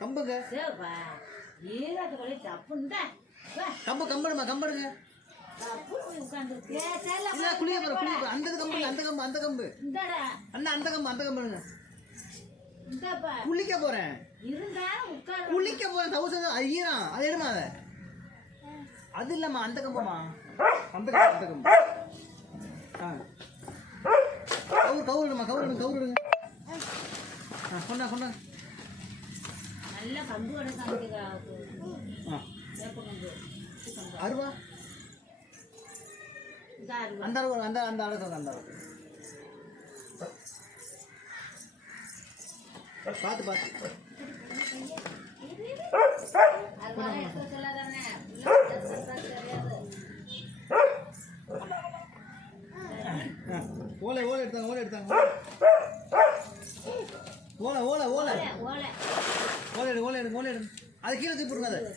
கம்புங்க கம்பு கம்படுமா கம்படுங்க குளிய போற அந்த கம்பு அந்த கம்பு அந்த கம்பு அண்ணா அந்த கம்பு அந்த கம்புங்க குளிக்க போறேன் குளிக்க போறேன் தௌசண்ட் ஐயரம் அது எடுமா அத அது இல்லம்மா அந்த கம்பமா அந்த கம்பு அந்த கம்பு கவுருடுமா கவுருடுங்க கவுருடுங்க கொண்டா கொண்டா நல்ல கம்பு அருவா அந்த அருவா அந்த அந்த அழகு அந்த அழகு பார்த்து பார்த்து ஓலை ஓலை எடுத்தாங்க ஓலை எடுத்தாங்க ஓலை ஓலை ஓலை ஓலை எடு ஓலை எடு ஓலை எடு அது கீழே தூக்கி போடுங்க அதை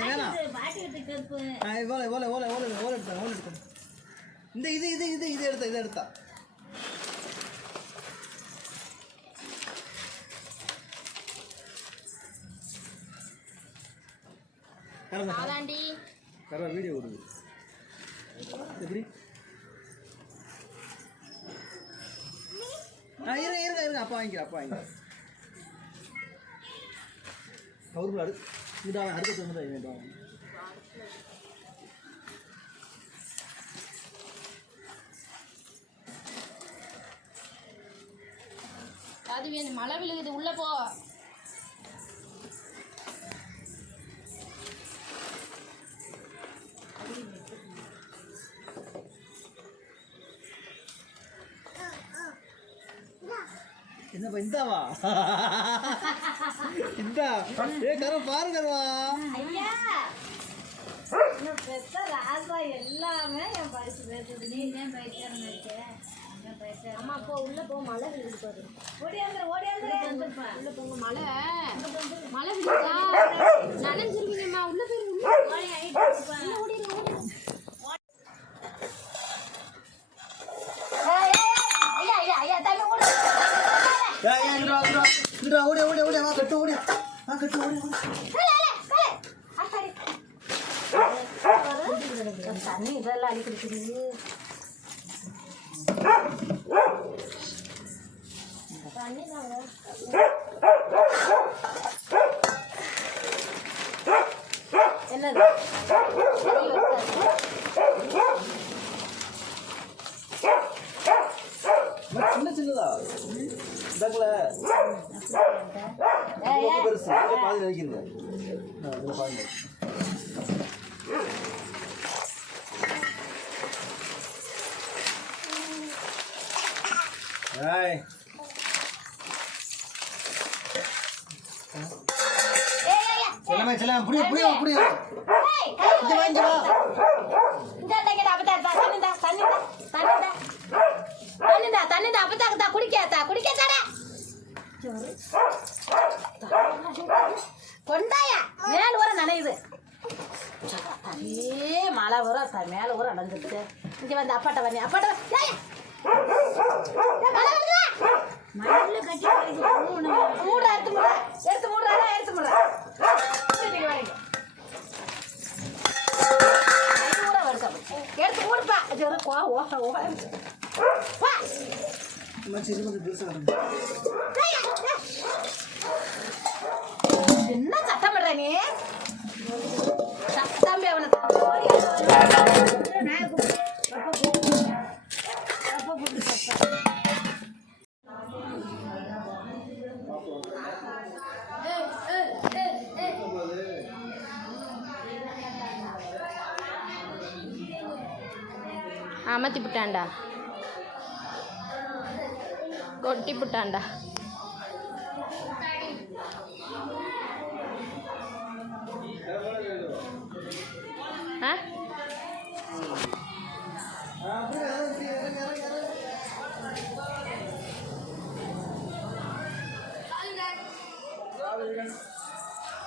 வேணாம் ஓலை ஓலை ஓலை ஓலை ஓலை எடுத்தாங்க ஓலை எடுத்தாங்க இந்த இது இது இது இது எடுத்தா இதை எடுத்தா கரவா வீடியோ விடுது எப்படி இருங்க இருங்க இருங்க அப்பா வாங்கிக்கிறேன் அப்பா வாங்கிக்கிறேன் கவுரு இதா அடுத்த சொன்னதா அது மழை விழுகுது உள்ள போ என்னப்பா இந்தாவா இந்தா கரம் பாருங்கவா ஐயா பெத்த ராசா எல்லாமே என் பரிசு பேசுது நீ ஏன் பயிற்சியா அம்மா போ உள்ள போ மழை விழுது பாரு ஓடியாந்துருப்பா உள்ள போங்க மழை மழை விழுதா நனைஞ்சிருவீங்கம்மா உள்ள போயிருங்க ஓடிடுங்க ஓடி ஓடி ஓடி வா கட்டு ஓடி வா கட்டு ஓடி தண்ணி இதெல்லாம் அடிக்கிறது தண்ணி என்னது சின்ன சின்னதா இதாக்குல பெருசு பாதி வைக்கிறீங்க பாருங்க ஏய் செல்லமே செல்லம் புடி புடி புடி ஏய் இங்க வா இங்க வா இந்த டேக்கட அப்பதா தண்ணிடா தண்ணிடா தண்ணிடா தண்ணிடா தண்ணிடா அப்பதா குடிக்கடா கொண்டாயா மேல வர நனையுது அதே மழை வர மேல வர நனைஞ்சிட்டு இங்க வந்து அப்பாட்ட வரநீ அப்பாட்ட மழையில கட்டி மூட எடுத்து மூடுறா எடுத்து மூடுப்பா என்ன சத்தம் பண்ற நீ சத்தம் அவனை அமத்தி புட்டாண்டா கொட்டி புட்டாண்டா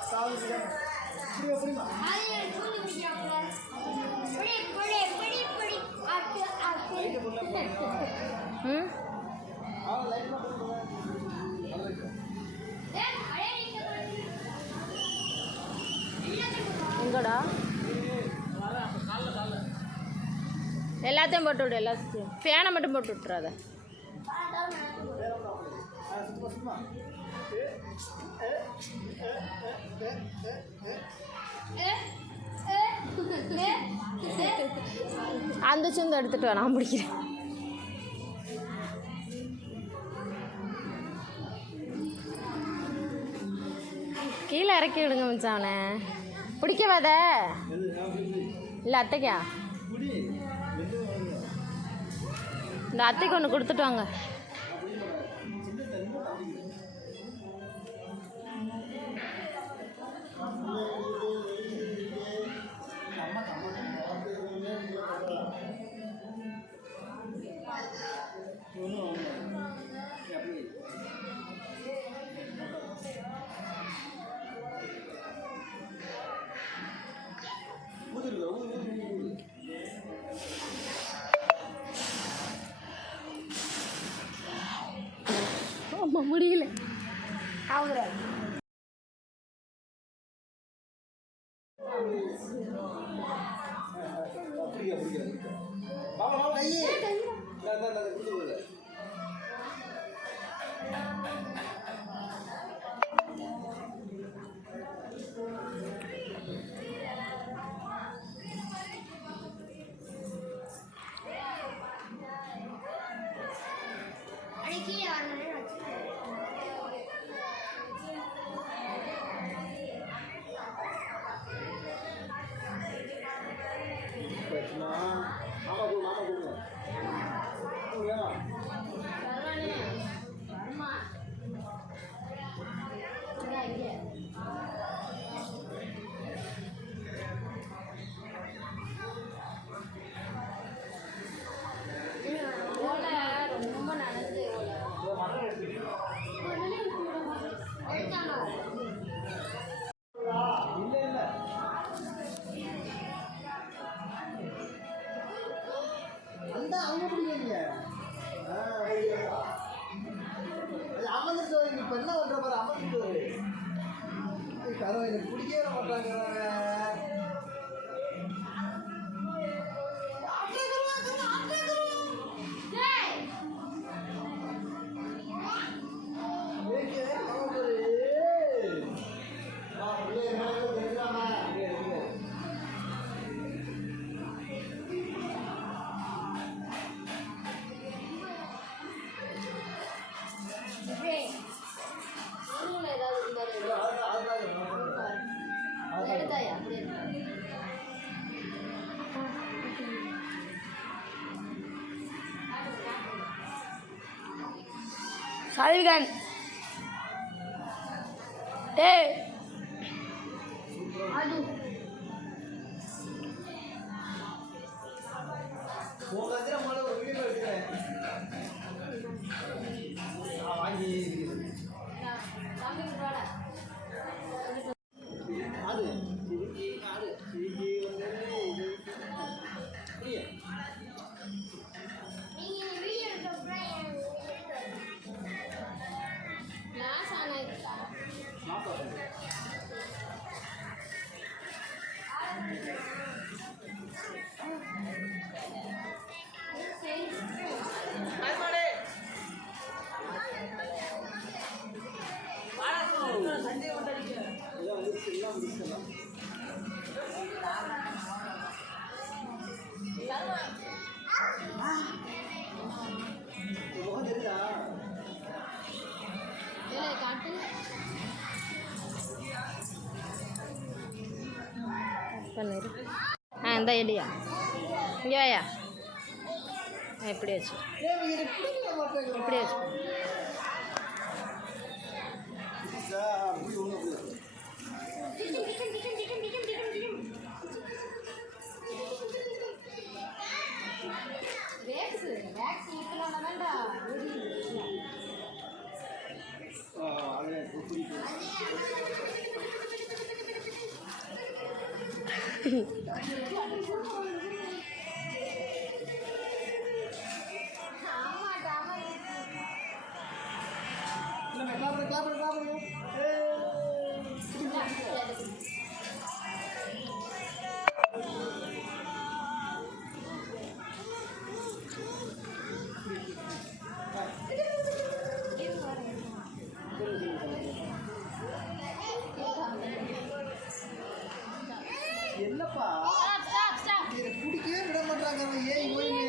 சாவு எல்லாத்தையும் போட்டு விடு, எல்லாத்தையும். ஃபேனை மட்டும் போட்டு விட்டுறாத. அந்த சுந்து எடுத்துட்டு வா, நான் பிடிக்கிறேன். கீழே இறக்கி விடுங்க மச்சான். பிடிக்கவாத இல்லை அத்தைக்கா? இந்த அத்தைக்கு ஒன்று கொடுத்துட்டு வாங்க. ஆமாம், முடியல. பிடிக்கவே மாட்டாங்க. சாதிவிகான் டேய் அது போகாதே மொள ஒரு வீடியோ எடுக்கிறேன். வாங்கி அது ஆடு சிரிக்கி வந்து புரிய இந்த ஐடியா இங்கே வாயா. எப்படி வச்சு இப்படி வச்சு என்னப்பா ஸ்டாப் ஸ்டாப் ஸ்டாப் இதை பிடிக்கவே விட மாட்டாங்க ஏன் ஓய்வு